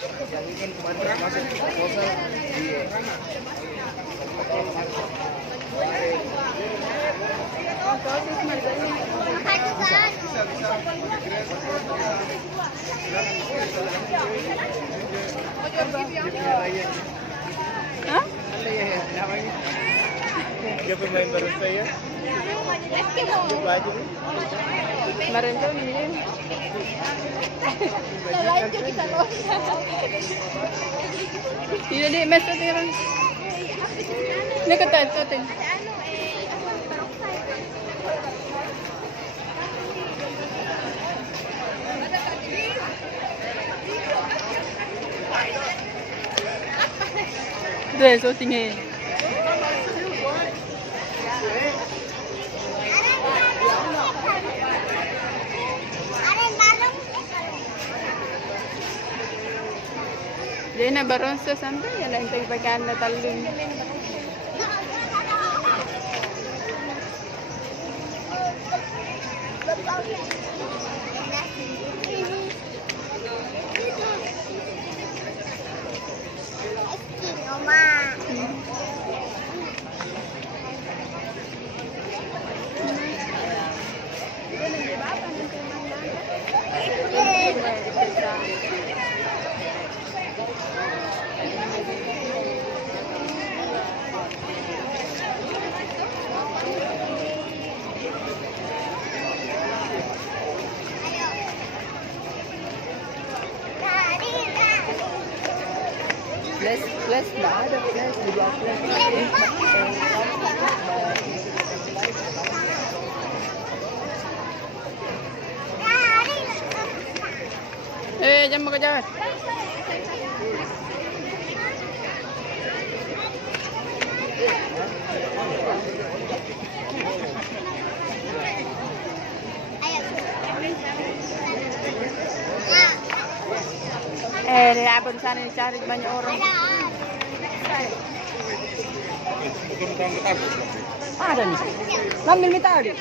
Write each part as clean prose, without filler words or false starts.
yang ingin kemarin masuk proposal di Hah? Dia pemain baru saya. Coba aja. Kemarin tuh ini. Iya deh, mes tuh tirang. Ini ketat-ketat. Deh, so tinggi. Dia na baron sa sampai ya lang tayo pagkaan na talong. Plus na ada plus di bawah plus. Jangan mengejar. Di abang sana dicari banyak orang. Ada nih. Ambil minta adik.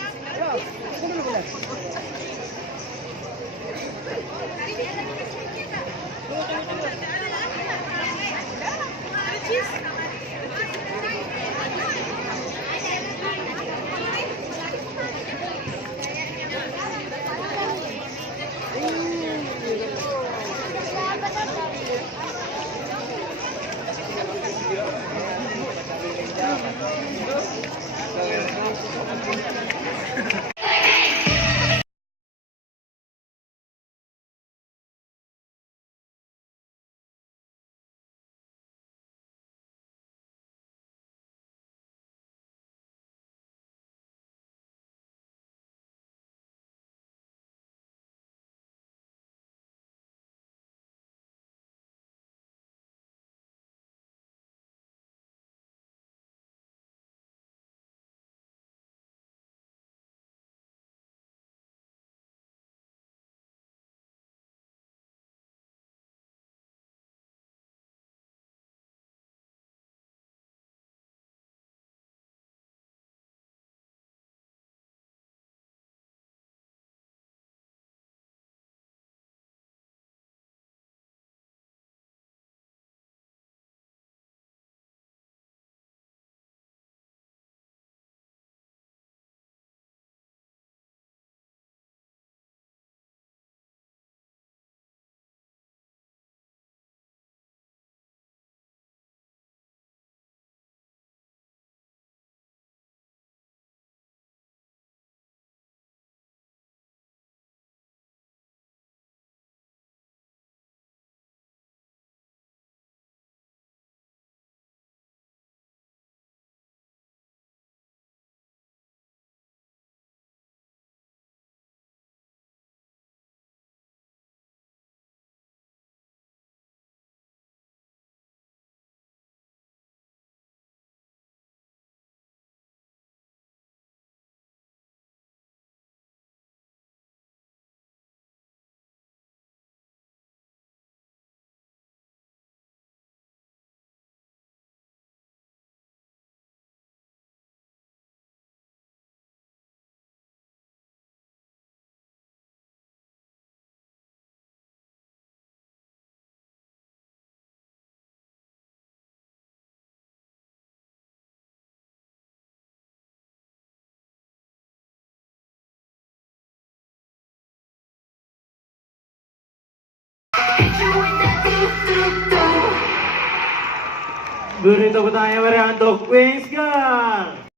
Burrito po tayo, Mariano Dog Wings, go!